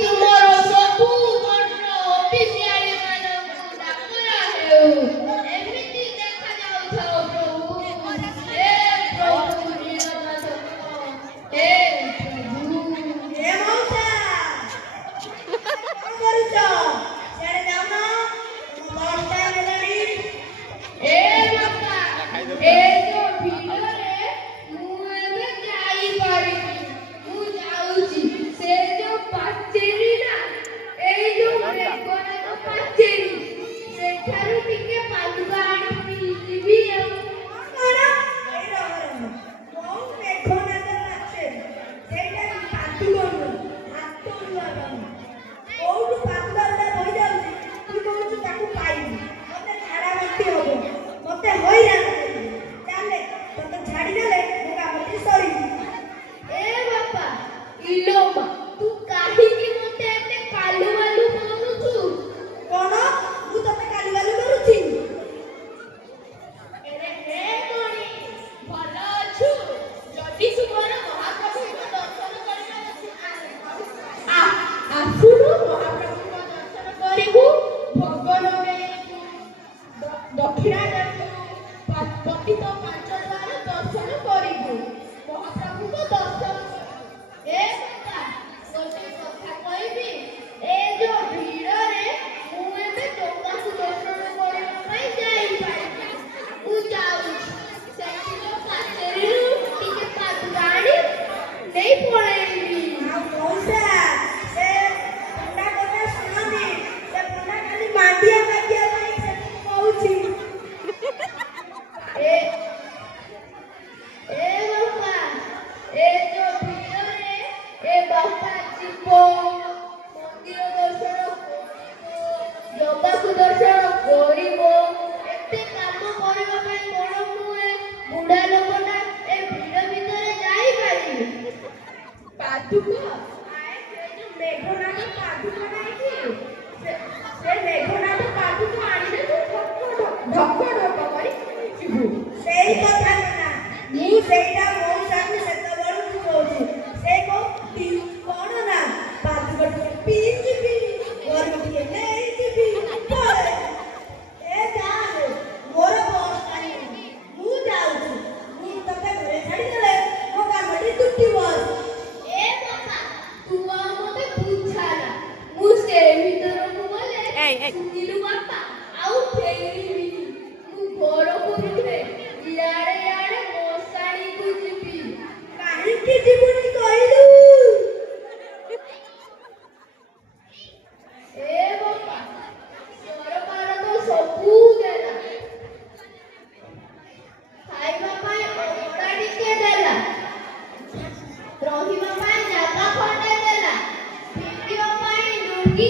ତୁମର ସବୁ ବର୍ଣ୍ଣ ଅଫିସିଆଲି ମାନଙ୍କୁ ଡାକରା ହେଉ। ଏମିତି ଦେଖାଯାଉଥାଉ ପ୍ରଭୁ। ହେ ପ୍ରଭୁ ନୀଳମାଧବ, ହେ ପ୍ରଭୁ। ଏ ମଉସା କଣ କରୁଛ? ସିଆଡେ ଯାଉନ, ତମ ବସ୍ ଟାଇମ୍ ହେଲାଣି। ଏ ବାପା, ଏ ଯୋଉ ଭିଡରେ ମୁଁ ଏବେ ଯାଇପାରିବିନି। ମୁଁ ଯାଉଛି ସେ ଯୋଉ ପାଚେରୀ ନା, ଏଇ ଯୋଉ ମେଘନାଦ ପାଚେରୀ, ସେଠାରୁ ଟିକେ ପାଦୁକା ଆଣି ପିଇଯିବି ଆଉ। କଣ ଏଇ ରହରହ କୋଉ ମେଘନାଦ ପାଚେରୀ? ସେଇଟା ପାଦୁକ ନୁହଁ, ହାତ ରୁଆ କାମ। କୋଉଠୁ ପାଦୁକା ଗୁଡା ବହି ଯାଉଛି, ତୁ କହୁଛୁ ତାକୁ ପାଇବି। ମତେ ଝାଡା ବାନ୍ତି ହବ, ମତେ ହଇରାଣ କରିବି। ଚାଲେ, ତତେ ଛାଡିଦେଲେ ମୋ କାମଟି ସରିଯିବ। ଏ ବାପା, ଇଲୋ ମା, ତୁ କାହିଁକି ମତେ ଏତେ କାଲୁ ବାଲୁ କରୁଛୁ? କଣ ମୁଁ ତତେ କାଲିବାଲୁ କରୁଛି? ଏରେ ହେ ମଣି, ଭଲ ଅଛୁ? ଯଦି ତୁମର ମହାପ୍ରଭୁଙ୍କ ଦର୍ଶନ କରିବାର ଅଛି, ଆସୁନୁ ମହାପ୍ରଭୁଙ୍କ ଦର୍ଶନ କରିବୁ। ଭୋଗ ଲଗେଇବୁ, ଦକ୍ଷିଣା ଦେବୁ, ପତିତ ପାଞ୍ଚ ଦ୍ୱାର ଦର୍ଶନ କରିବୁ, ମହାପ୍ରଭୁଙ୍କ ଦର୍ଶନ କରିବୁ। ଏ ବାପା, ଗୋଟେ କଥା କହିବି, ଏ ଯୋଉ ଭିଡରେ ମୁଁ ଏବେ ଜଗାକୁ ଦର୍ଶନ କରିବା ପାଇଁ ଯାଇପାରିବି। ମୁଁ ଯାଉଛି ସେଠି ଯୋଉ ପାଚେରୀରୁ ଟିକେ ପାଦୁକା ଆଣି ନେଇ ପଳେଇବି। ଆଉ ମଉସା, ସେ ପଣ୍ଡା କଥା ଶୁଣନି। ସେ ପଣ୍ଡା ଖାଲି ମାଣ୍ଡିଆ ମାଗିବା ପାଇଁ ସେଠିକି କହୁଛି। ଏ ଏ ବାପା, ଏ ଯୋଉ ଭିଡରେ ଏ ବାପା ଯିବ ମନ୍ଦିର ଦର୍ଶନ କରିବ, ଜଗାକୁ ଦର୍ଶନ କରିବ। ଏତେ କାମ କରିବା ପାଇଁ କଣ ମୁଁ ଏ ବୁଢା ଲୋକଟା ଏ ଭିଡ ଭିତରେ ଯାଇପାରିବି? ପାଦୁକ, ଆଏ ସେ ଯୋଉ ମେଘନାଦ ପାଦୁକ ନାହିଁ କି? ସେ ମେଘନାଦ ପାଦୁକ ଆଣିଲେ ତୁ ଢକ ଢକ କରି ଯିବୁ। ସେଇ କଥା ନା, ମୁଁ ସେଇଟା ମଉସାକୁ ସେତେବେଳୁ ବୁଝଉଛି। ସେ କହୁଛି କଣ ନା, ପାଦୁକ ଟିକେ ପିଇଯିବି, ଘରକୁ ଟିକେ ନେଇଯିବି, ପଳେଇବି। ଏ ଯାଆରେ, ମୋର ବସ୍ ଟାଇମ୍, ମୁଁ ଯାଉଛି। ମୁଁ ତତେ ଘରେ ଛାଡ଼ିଦେଲେ ମୋ କାମଟି ତୁଟିବ। ଏ ବାପା, ତୁ ଆଉ ମତେ ବୁଝାନା। ମୁଁ ସେ ଭିତରକୁ ଗଲେ ଶୁଣିଲୁ ବାପା, ଆଉ ଫେରିବିନି। ମୁଁ ଘରକୁ ରୁହେ, ଇଆଡେ ଇଆଡେ ମଶାଣିକୁ ଯିବି। କାହିଁକି ଯିବୁନି କହିଲୁ? ଏ ବାପା, ସରକାର ତ ସବୁ ଦେଲା। ଖାଇବା ପାଇଁ ଅବଢ଼ା ଟିକେ ଦେଲା, ରହିବା ପାଇଁ ଜାଗା ଖଣ୍ଡେ ଦେଲା, ପିନ୍ଧିବା ପାଇଁ ଲୁଙ୍ଗି